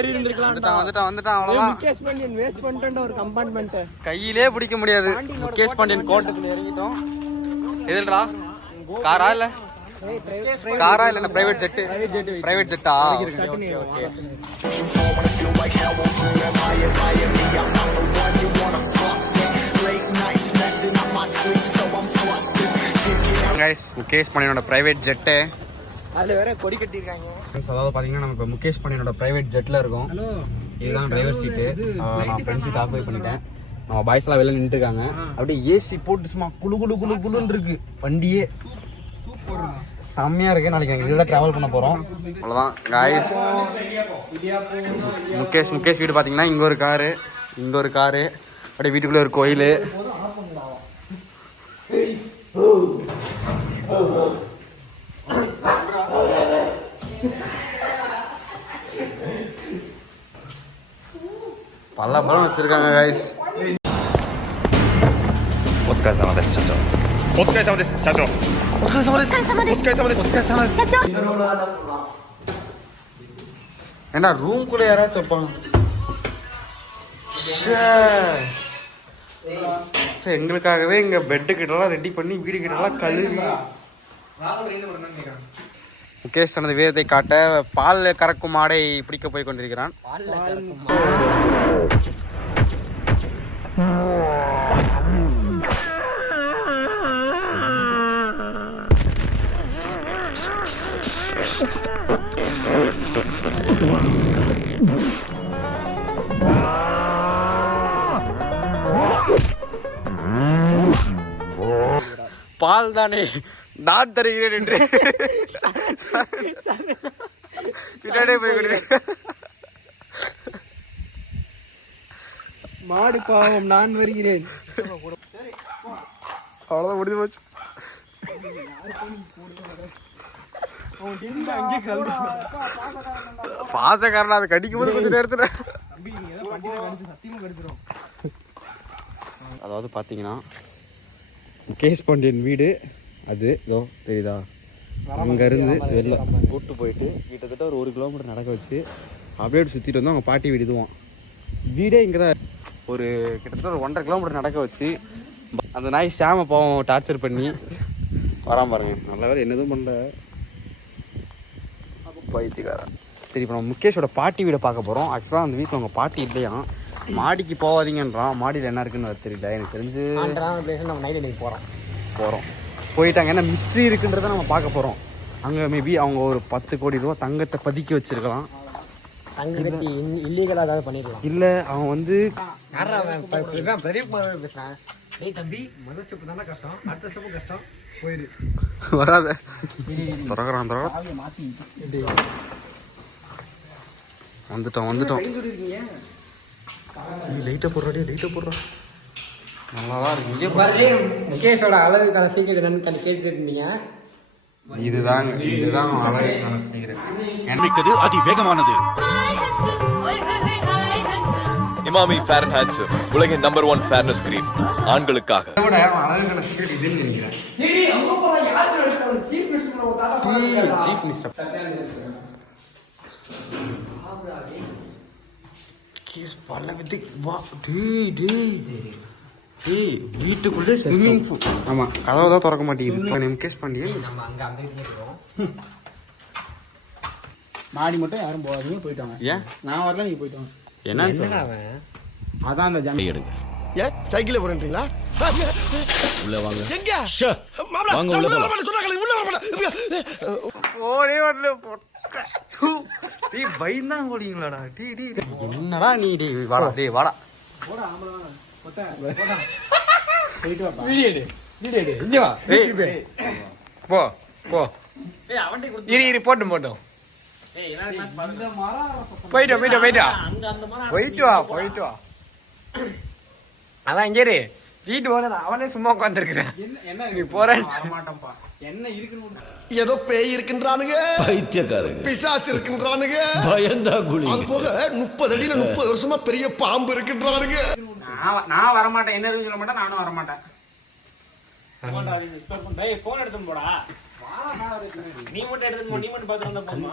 ஏறி இருந்திருக்கலாம். வந்துட்டான் அவ்வளவுதான். முகேஷ் பாண்டியன் வேஸ்ட் பண்ணிட்டேன் ஒரு கம்பார்ட்மெண்ட். கையிலே பிடிக்க முடியாது. முகேஷ் பாண்டியன் கோட்டத்துல இறங்கிட்டோம். எதுலடா காரா இல்ல காரா இல்ல பிரைவேட் ஜெட்? பிரைவேட் ஜெட்டா? Okay okay. गाइस முகேஷ் பாண்டியனோட பிரைவேட் ஜெட் அதுல வேற கொடி கட்டிருக்காங்க. அதாவது பாத்தீங்கன்னா நம்ம முகேஷ் பாண்டியனோட பிரைவேட் ஜெட்ல இருக்கோம். இதுதான் டிரைவர் சீட்டு. நான் ஃப்ரெண்ட் சீட் ஆக்குபை பண்ணிட்டேன். நம்ம பாய்ஸ் எல்லாம் வெளில நின்று இருக்காங்க. அப்படியே ஏசி போட்டு சும்மா குளு குளு குளு குளுன்னு இருக்கு வண்டியே. செம்மையா இருக்கு. நாளைக்கு இதுல டிராவல் பண்ண போறோம். அவ்வளவுதான் गाइस. முகேஷ் வீடு பாத்தீங்கன்னா இங்க ஒரு காரு அப்படியே வீட்டுக்குள்ள ஒரு கோயில். பல பலம் வச்சிருக்காங்க गाइस. ஏன்னா ரூம் குள்ள யாராச்சும் வைப்பாங்க. எங்களுக்காகவே இங்க பெட்டு கிட்டலாம் ரெடி பண்ணி வீடு கிட்டலாம் கழுவி. முகேஷ் தனது வீரத்தை காட்ட பால் கறக்கும் மாடை பிடிக்க போய் கொண்டிருக்கிறான். பால் தானே நான் தருகிறேன் என்று பின்னாடியே போய் மாடு பாவம் நான் வருகிறேன். அவ்வளோதான் முடிஞ்சு போச்சு. பாசக்காரன் அதை கடிக்கும் போது கொஞ்சம் நேரத்துல. அதாவது பார்த்தீங்கன்னா முகேஷ் பாண்டியன் வீடு அது இதோ தெரியுதா? அங்கேருந்து வெளில கூப்பிட்டு போயிட்டு கிட்டத்தட்ட ஒரு 1 கிலோமீட்டர் நடக்க வச்சு அப்படியே சுற்றிட்டு வந்து அவங்க பாட்டி வீடு இதுவான். வீடே இங்கே தான். ஒரு கிட்டத்தட்ட ஒரு 1.5 கிலோமீட்டர் நடக்க வச்சு அந்த நாய் ஷாம பாவம் டார்ச்சர் பண்ணி வராம பாருங்க. நல்ல வேலை என்னதும் பண்ணல பைத்தியக்காரன். சரி, இப்போ நம்ம முகேஷோட பாட்டி வீடை பார்க்க போகிறோம். ஆக்சுவலாக அந்த வீட்டில் அவங்க பாட்டி இல்லையா, மாடிக்கு போகாதீங்கன்றான். மாடியில் என்ன இருக்குன்னு தெரியல. எனக்கு தெரிஞ்சு நம்ம நைட்டு போகிறோம் போயிட்டாங்க. ஏன்னா மிஸ்ட்ரி இருக்குன்றத நம்ம பார்க்க போகிறோம். அங்கே மேபி அவங்க ஒரு 10 கோடி ரூபா தங்கத்தை பதுக்கி வச்சிருக்கலாம். தங்கத்தை இல்லீகலாக ஏதாவது பண்ணிடலாம். இல்லை அவன் வந்து பெரிய பேசுகிறேன். ஏய் தம்பி, முதல் ஸ்டெப்பு தானே கஷ்டம், அடுத்த ஸ்டெப்பு கஷ்டம். போயிடு வராத திறக்கிறான். வந்துட்டோம். லைட்டை போடுறா. நல்லாதான் இருக்கு. முகேஷோட அழகுக்கான சீக்கிரம் என்னன்னு கேட்டுருந்தீங்க. இதுதான் அழகுக்கான சீக்கிரம். மிக்கது அதிவேகமானது. இமாமி ஃபேர் அண்ட் ஹேண்ட்ஸம் உலகின் நம்பர் 1 ஃபேர்னஸ் கிரீம் ஆண்களுக்காக. அழகுக்கான சீக்கிரம் இதுன்னு நினைக்கிறேன். சீப் மினிஸ்டர் கேஸ் பல வித்து வா. டேய் வீட்டுக்குள்ளே ஸ்விம்மிங் பூல். ஆமாம், கதவை தான் திறக்க மாட்டேங்குது. முகேஷ் பாண்டியன் நம்ம அங்கே மாடி மட்டும் யாரும் போகாதீங்க, போயிட்டு வாங்க. ஏன் நான் வரல, நீங்க போயிட்டு வாங்க. என்னன்னு சொல்ல அதான் அந்த ஜாமி எடுங்க. ஏன் சைக்கிள் போறீங்களா? உள்ள வாங்க. எங்க வாங்க உள்ள போலாம். ஓடே வரல போட்ட. டேய் பயந்தான் ஓடிங்களாடா. டேய் என்னடா நீ? டேய் வாடா. போடா ஆம்பள வாங்க. போடா. போயிட்டு வா. வீடியோ எடு. இங்க வா. போ. டேய் அவன்டே குடு. இரு போட்டும். ஏய் எல்லாரும் கிளாஸ் பாருங்க. இந்த மரம் போயிட்டு வா. அங்க அந்த மரம் போயிட்டு வா. அதான் இங்க இரு. வீட்டு போற அவனே சும்மா உட்கார்ந்திருக்கேன். என்ன நீ போற? வர மாட்டேன்ப்பா. என்ன இருக்குன்னு ஏதோ பேய் இருக்குன்றானுங்க, பைத்தியக்காரங்க, பிசாசு இருக்குன்றானுங்க, பயந்தா குளி. அது போக 30 அடியில 30 வருஷமா பெரிய பாம்பு இருக்குன்றானுங்க. நான் வர மாட்டேன். என்ன இருக்குன்னு சொல்ல மாட்டேன். நானும் வர மாட்டேன். போன் எடுத்து போடா. நீ மட்டும் எடுத்து பாத்து வந்தா போதுமா?